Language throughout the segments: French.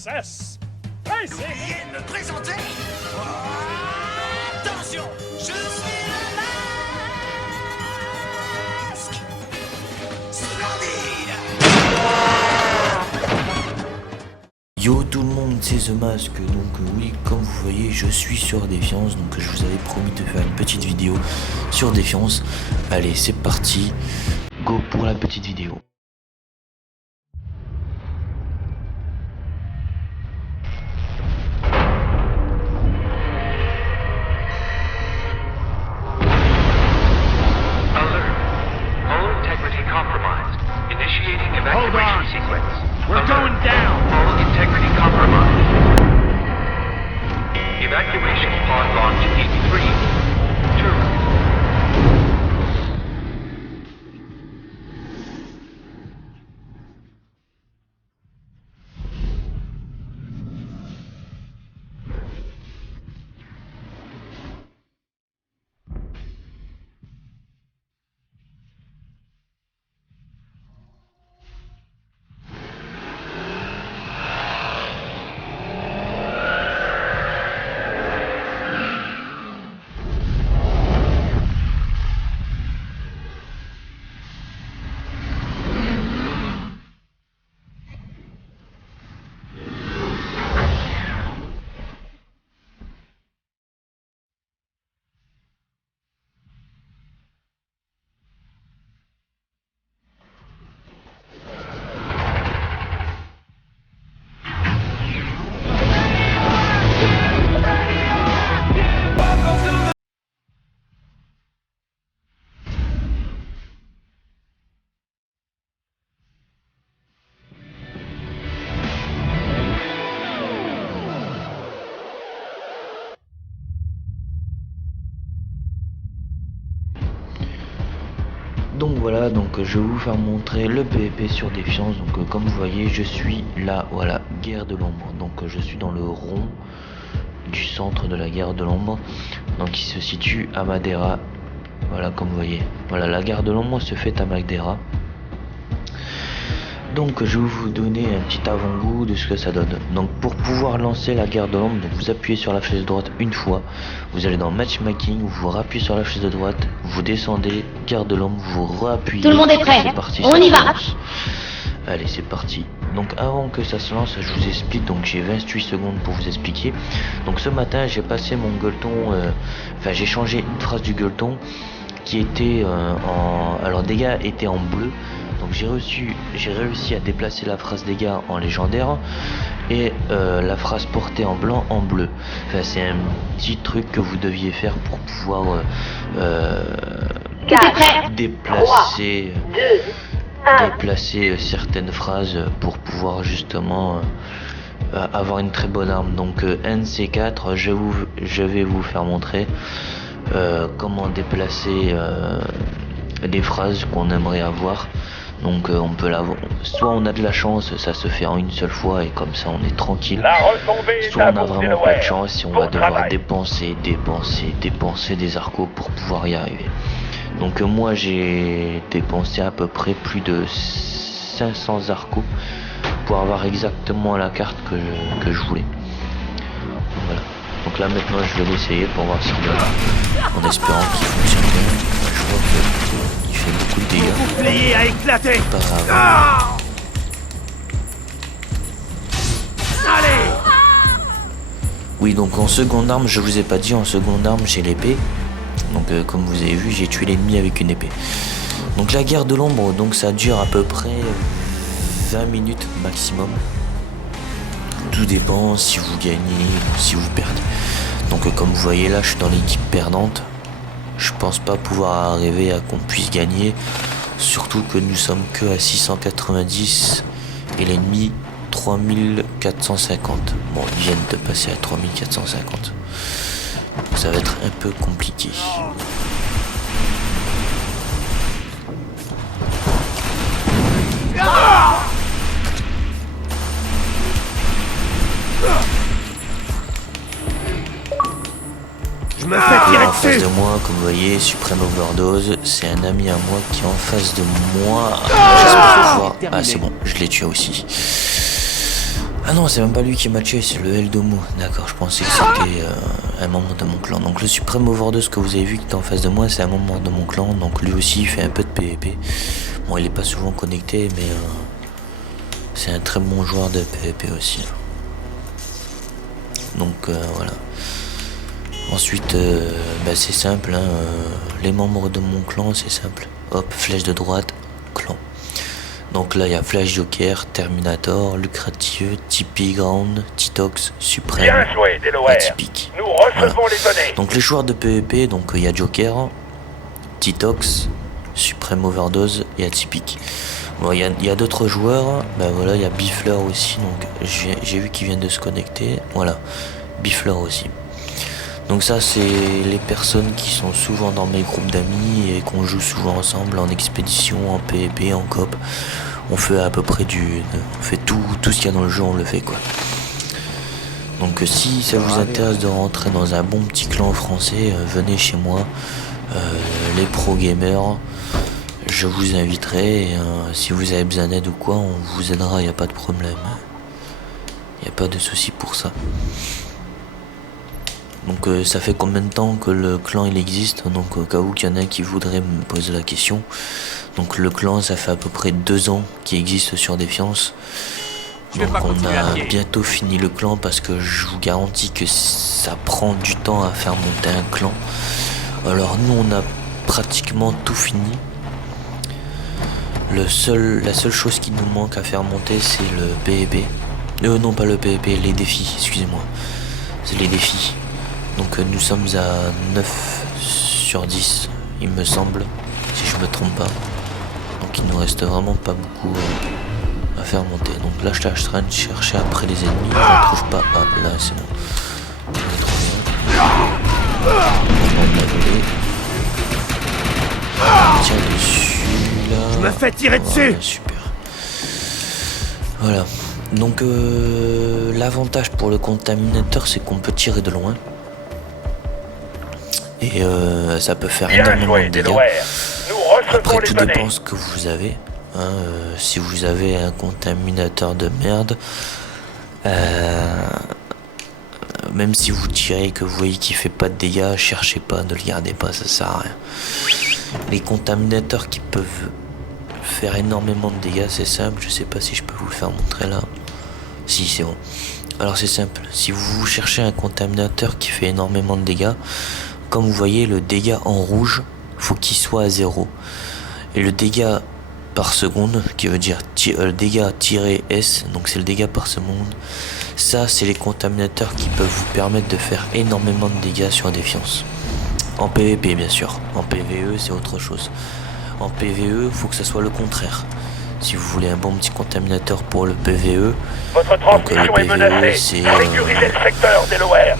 cesse. Hey, c'est... Veuillez me présenter. Attention, je suis le masque. Splendide. Yo tout le monde, c'est The Mask. Donc oui, comme vous voyez, je suis sur Défiance. Donc je vous avais promis de faire une petite vidéo sur Défiance. Allez, c'est parti. Go pour la petite vidéo. Hold on. We're going down. Hull integrity compromised. Evacuation pod launch in 3, 2. Donc voilà, donc je vais vous faire montrer le PvP sur Défiance. Donc comme vous voyez, je suis là, voilà, guerre de l'ombre. Donc je suis dans le rond du centre de la guerre de l'ombre. Donc il se situe à Madeira. Voilà, comme vous voyez. Voilà, la guerre de l'ombre se fait à Madeira. Donc je vais vous donner un petit avant-goût de ce que ça donne. Donc pour pouvoir lancer la guerre de l'ombre, donc vous appuyez sur la flèche de droite une fois, vous allez dans matchmaking, vous rappuyez sur la flèche de droite, vous descendez, guerre de l'ombre, vous réappuyez. Tout le monde est prêt, c'est parti, on y va. Allez, c'est parti. Donc avant que ça se lance, je vous explique. Donc j'ai 28 secondes pour vous expliquer. Donc ce matin j'ai passé mon gueuleton, enfin j'ai changé une phrase du gueuleton qui était alors dégâts était en bleu. Donc j'ai réussi à déplacer la phrase dégâts en légendaire et la phrase portée en blanc en bleu. Enfin c'est un petit truc que vous deviez faire pour pouvoir déplacer certaines phrases pour pouvoir justement avoir une très bonne arme. Donc NC4, je vais vous faire montrer comment déplacer les phrases qu'on aimerait avoir. Donc on peut l'avoir, soit on a de la chance, ça se fait en une seule fois et comme ça on est tranquille, soit on a vraiment pas de chance et on va devoir dépenser des arcos pour pouvoir y arriver. Donc moi j'ai dépensé à peu près plus de 500 arcos pour avoir exactement la carte que je voulais. Donc, voilà. Donc là maintenant je vais l'essayer pour voir si on va, en espérant qu'il fonctionne bien. Je vois qu'il fait beaucoup de dégâts. Bouclier a éclaté. Allez. Oui, donc en seconde arme, je vous ai pas dit, en seconde arme j'ai l'épée. Donc comme vous avez vu, j'ai tué l'ennemi avec une épée. Donc la guerre de l'ombre, donc ça dure à peu près 20 minutes maximum. Tout dépend si vous gagnez ou si vous perdez. Donc comme vous voyez là, je suis dans l'équipe perdante. Je pense pas pouvoir arriver à qu'on puisse gagner. Surtout que nous sommes que à 690 et l'ennemi 3450. Bon, ils viennent de passer à 3450. Donc ça va être un peu compliqué. Je me fais tirer En face dessus. de moi, comme vous voyez, Supreme Overdose, c'est un ami à moi qui est en face de moi. J'espère pouvoir... Ah c'est bon, je l'ai tué aussi. Ah non, c'est même pas lui qui m'a tué, c'est le Eldomo. D'accord, je pensais que c'était un membre de mon clan. Donc le Supreme Overdose que vous avez vu qui est en face de moi, c'est un membre de mon clan. Donc lui aussi, il fait un peu de PvP. Bon, il est pas souvent connecté, mais c'est un très bon joueur de PvP aussi. Donc voilà. Ensuite, c'est simple, hein, les membres de mon clan, c'est simple. Hop, flèche de droite, clan. Donc là, il y a Flash Joker, Terminator, Lucratieux, Tipeee Ground, Titox, Supreme, Bien joué, Delaware. Atypique. Nous recevons Voilà. les données. Donc les joueurs de PvP, donc il y a Joker, Titox, Supreme Overdose et Atypique. Bon, il y a d'autres joueurs, voilà, il y a Biffler aussi, donc j'ai vu qu'ils viennent de se connecter. Voilà, Biffler aussi. Donc ça, c'est les personnes qui sont souvent dans mes groupes d'amis et qu'on joue souvent ensemble en expédition, en PvP, en coop. On fait à peu près on fait tout ce qu'il y a dans le jeu, on le fait quoi. Donc si ça vous intéresse de rentrer dans un bon petit clan français, venez chez moi, les pro gamers, je vous inviterai. Et, si vous avez besoin d'aide ou quoi, on vous aidera, il n'y a pas de problème. Il n'y a pas de souci pour ça. Donc ça fait combien de temps que le clan il existe? Donc au cas où qu'il y en a qui voudraient me poser la question. Donc le clan, ça fait à peu près 2 ans qu'il existe sur Défiance. Donc on a bientôt fini le clan parce que je vous garantis que ça prend du temps à faire monter un clan. Alors nous on a pratiquement tout fini. La seule chose qui nous manque à faire monter, c'est le PvP. Non, pas le PvP, les défis, excusez-moi. C'est les défis. Donc nous sommes à 9 sur 10, il me semble, si je me trompe pas. Donc il nous reste vraiment pas beaucoup à faire monter. Donc là je suis en train de chercher après les ennemis, je ne trouve pas. Ah là c'est bon. On est trop bien. On l'a volé. Tiens dessus là. Je me fais tirer dessus. Voilà, super. Voilà. Donc l'avantage pour le contaminateur, c'est qu'on peut tirer de loin. Et ça peut faire Bien énormément joué, de dégâts. Delaware. Nous recevons Après les tout données. dépend ce que vous avez. Hein, si vous avez un contaminateur de merde, même si vous tirez et que vous voyez qu'il fait pas de dégâts, cherchez pas, ne le gardez pas, ça sert à rien. Les contaminateurs qui peuvent faire énormément de dégâts, c'est simple. Je sais pas si je peux vous le faire montrer là. Si, c'est bon. Alors c'est simple. Si vous cherchez un contaminateur qui fait énormément de dégâts, comme vous voyez, le dégât en rouge, faut qu'il soit à 0. Et le dégât par seconde, qui veut dire le dégât tiré S, donc c'est le dégât par seconde. Ça, c'est les contaminateurs qui peuvent vous permettre de faire énormément de dégâts sur Défiance. En PvP, bien sûr. En PvE, c'est autre chose. En PvE, faut que ça soit le contraire. Si vous voulez un bon petit contaminateur pour le PvE, Votre transmission est menacée. Sécurisez le secteur, Delaware.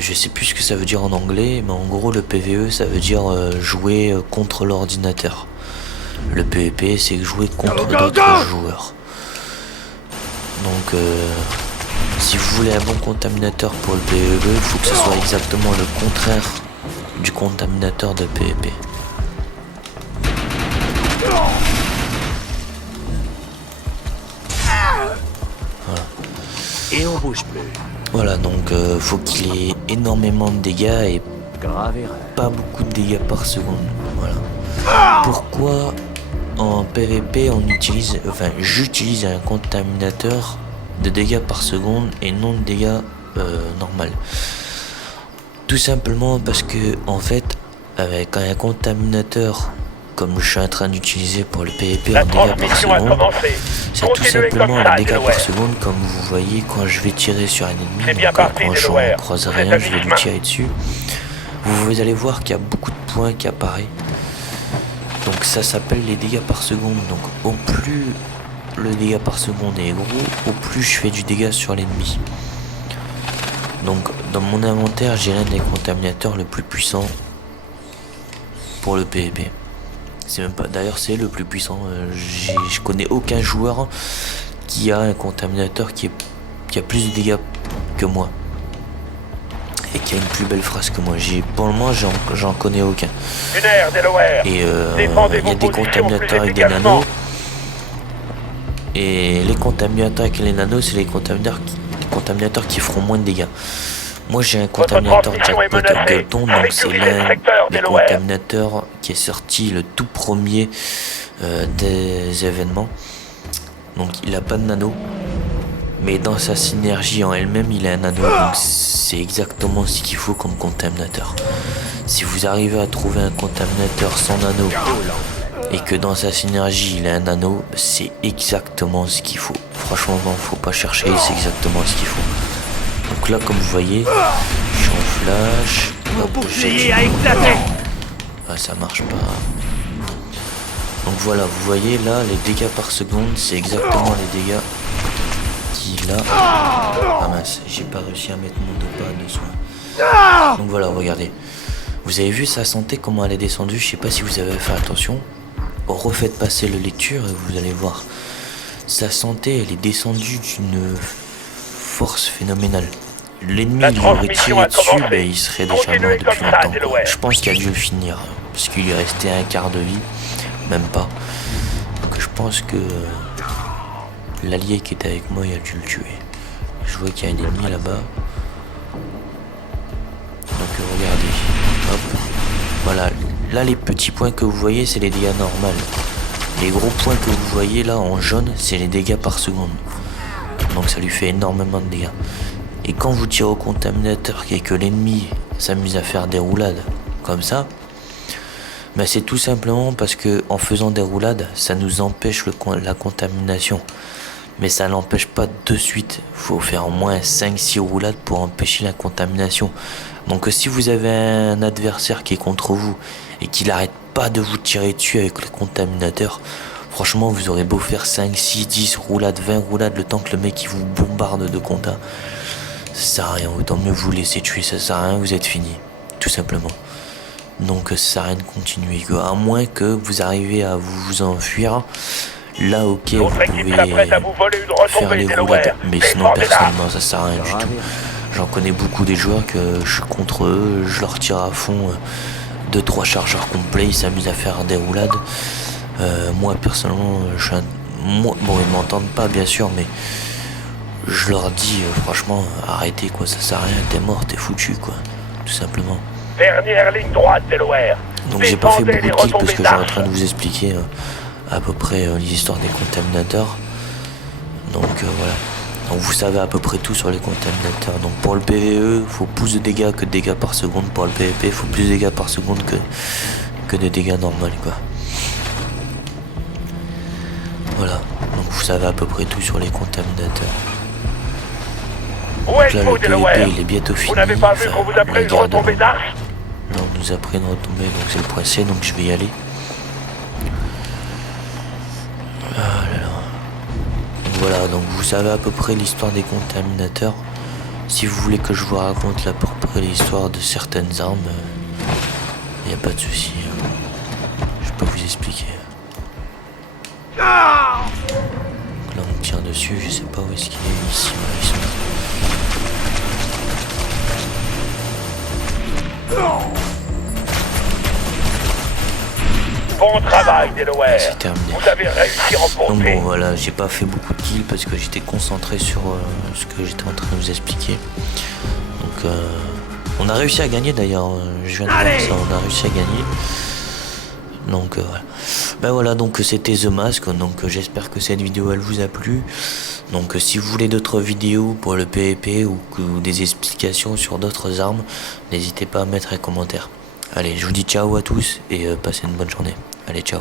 je sais plus ce que ça veut dire en anglais, mais en gros le PvE ça veut dire jouer contre l'ordinateur. Le PvP c'est jouer contre d'autres joueurs. Donc si vous voulez un bon contaminateur pour le PvE, il faut que ce soit exactement le contraire du contaminateur de PvP. Et on bouge plus. Voilà, donc faut qu'il ait énormément de dégâts et Grave erreur. pas beaucoup de dégâts par seconde. Voilà. Pourquoi en PvP j'utilise un contaminateur de dégâts par seconde et non de dégâts normal. Tout simplement parce que en fait avec un contaminateur comme je suis en train d'utiliser pour le PvP La en dégâts par transmission a seconde, commencé. c'est tout Continuez simplement comme le ça, dégât par Delaware. seconde comme vous voyez quand je vais tirer sur un ennemi. C'est bien Donc, parti, quand je Delaware. croise Vous rien, êtes à je vais lui mi-chemin. tirer dessus. Vous allez voir qu'il y a beaucoup de points qui apparaissent. Donc ça s'appelle les dégâts par seconde. Donc au plus le dégât par seconde est gros, au plus je fais du dégât sur l'ennemi. Donc dans mon inventaire, j'ai l'un des contaminateurs le plus puissant pour le PvP. C'est même pas. D'ailleurs, c'est le plus puissant. Je connais aucun joueur qui a un contaminateur qui a plus de dégâts que moi et qui a une plus belle phrase que moi. Pour le moment, j'en connais aucun. Lunaire, Delaware. Et il y Défendez a vos des positions contaminateurs plus avec des efficacement. nanos. Et les contaminateurs avec les nanos, c'est les contaminateurs qui feront moins de dégâts. Moi j'ai un contaminateur Jackpot Gueuleton, donc c'est l'un des contaminateurs qui est sorti le tout premier des événements. Donc il a pas de nano, mais dans sa synergie en elle-même il a un nano, donc c'est exactement ce qu'il faut comme contaminateur. Si vous arrivez à trouver un contaminateur sans nano et que dans sa synergie il a un nano, c'est exactement ce qu'il faut. Franchement faut pas chercher, c'est exactement ce qu'il faut. Donc là comme vous voyez, je suis en flash. Mon bouclier a éclaté. Ah ça marche pas. Donc voilà, vous voyez là les dégâts par seconde, c'est exactement les dégâts qu'il a. Ah mince, j'ai pas réussi à mettre mon pas de soin. Donc voilà, regardez. Vous avez vu sa santé comment elle est descendue, je sais pas si vous avez fait attention. Refaites passer le lecture et vous allez voir. Sa santé elle est descendue d'une force phénoménale. L'ennemi lui aurait tiré dessus, ben, il serait déjà mort depuis longtemps. Je pense qu'il a dû le finir, parce qu'il lui restait un quart de vie, même pas. Donc je pense que l'allié qui était avec moi, il a dû le tuer. Je vois qu'il y a un ennemi là-bas. Donc regardez, hop, voilà. Là les petits points que vous voyez, c'est les dégâts normaux. Les gros points que vous voyez là en jaune, c'est les dégâts par seconde. Donc ça lui fait énormément de dégâts. Et quand vous tirez au contaminateur et que l'ennemi s'amuse à faire des roulades comme ça, ben c'est tout simplement parce que en faisant des roulades, ça nous empêche la contamination. Mais ça n'empêche pas de suite. Il faut faire au moins 5-6 roulades pour empêcher la contamination. Donc si vous avez un adversaire qui est contre vous et qu'il n'arrête pas de vous tirer dessus avec le contaminateur, franchement vous aurez beau faire 5, 6, 10 roulades, 20 roulades, le temps que le mec il vous bombarde de conta, ça sert à rien. Autant mieux vous laisser tuer, ça sert à rien, vous êtes fini. Tout simplement. Donc ça sert à rien de continuer, quoi. À moins que vous arrivez à vous enfuir. Là ok vous pouvez faire les roulades. Mais sinon personnellement ça sert à rien du tout. J'en connais beaucoup des joueurs que je suis contre eux, je leur tire à fond 2-3 chargeurs complets, ils s'amusent à faire des roulades. Moi personnellement bon ils m'entendent pas bien sûr, mais je leur dis franchement arrêtez quoi, ça sert à rien, t'es mort, t'es foutu quoi, tout simplement. Dernière ligne droite, Delaware. Donc j'ai pas fait beaucoup de kills parce que j'étais en train de vous expliquer à peu près les histoires des contaminateurs. Donc voilà. Donc vous savez à peu près tout sur les contaminateurs. Donc pour le PvE, faut plus de dégâts que de dégâts par seconde. Pour le PvP, faut plus de dégâts par seconde que de dégâts normaux quoi. Voilà. Donc vous savez à peu près tout sur les contaminateurs. Donc là le PvP il est bientôt fini. Vous n'avez pas vu qu'on vous a pris une retombée d'arche? Là on nous a pris une retombée, donc c'est le point C, donc je vais y aller. Voilà, donc vous savez à peu près l'histoire des contaminateurs. Si vous voulez que je vous raconte à peu près l'histoire de certaines armes, il n'y a pas de souci. Je peux vous expliquer. Donc là on tire dessus, je sais pas où est-ce qu'il est, ici, voilà, ils sont là. Bon travail, Delaware. C'est terminé. Vous avez réussi en Donc pompier. bon voilà, j'ai pas fait beaucoup de kills parce que j'étais concentré sur ce que j'étais en train de vous expliquer. Donc on a réussi à gagner d'ailleurs, je viens de voir ça, on a réussi à gagner. Donc voilà. Ben voilà, donc c'était The Mask, donc j'espère que cette vidéo elle vous a plu. Donc si vous voulez d'autres vidéos pour le PvP ou des explications sur d'autres armes, n'hésitez pas à mettre un commentaire. Allez, je vous dis ciao à tous et passez une bonne journée. Allez, ciao.